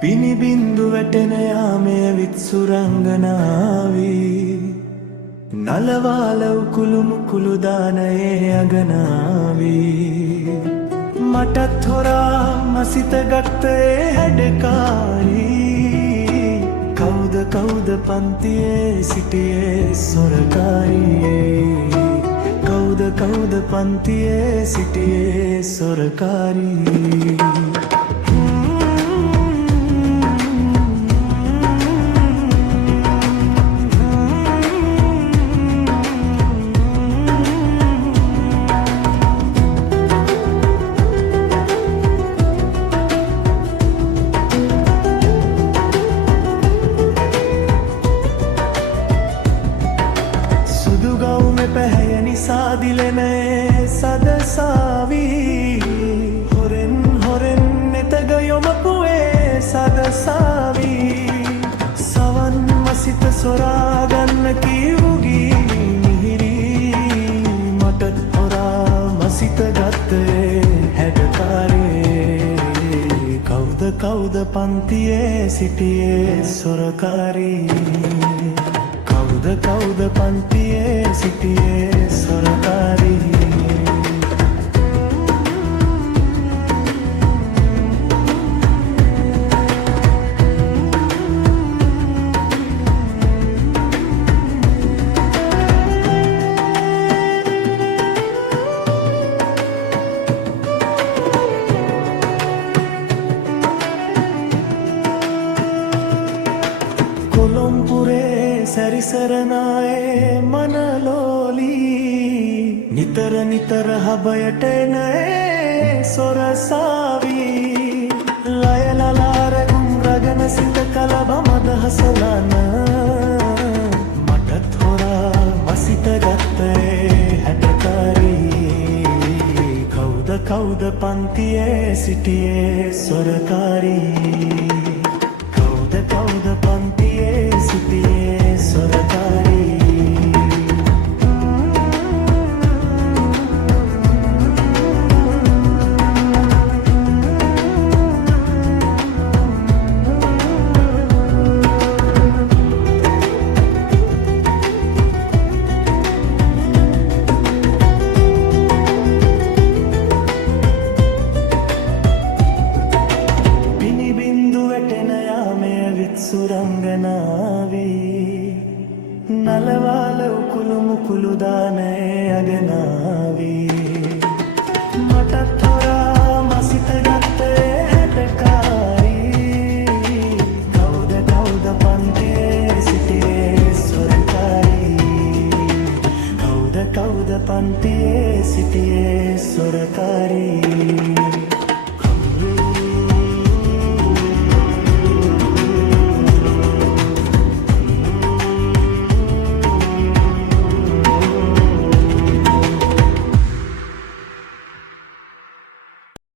පිනි බින්දු වැටෙන යාමේ විත්සුරංගනාවී නලවාල උකුළු මුකුළු දානයේ අගනාවී මටත් හොරා මසිත ගත්තේ හැඩකාරී කවුද කවුද පන්තියේ සිටියේ සොරකාරී කවුද කවුද පන්තියේ සිටියේ සොරකාරී පැහැය නිසා දිලෙනේ සදසාවී හොරෙන් හොරෙන් නෙතග යොමපුවේ සදසාවී සවන් මසිත සොරාගන්න කීවුගී මිහිරී මටත් හොරා මසිත ගත්තේ හැඩකාරේ කවුද කවුද පන්තියේ සිටියේ සොරකාරී කවුද කවුද පන්තියේ සිටියේ සොරකාරී කොළොම්පුරේ සැරිසරනායේ මනලෝලී නිතර නිතර හබයට එනේ සොරසාවී ලයලලාරගුම් රගන සිත කලබ මදහසලන මටත් හොරා මසිත ගත්තේ හැඩකාරී කවුද කවුද පන්තියේ සිටියේ සොරකාරී කවුද කවුද පන්තියේ සිටියේ සොරකාරී සුරංගනාවී නලවාල උකුළු මුකුළු දානයේ අගනාවී මටත් හොරා මසිත ගත්තේ හැඩකාරී කවුද කවුද පන්තියේ සිටියේ සොරකාරී කවුද කවුද පන්තියේ සිටියේ සොරකාරී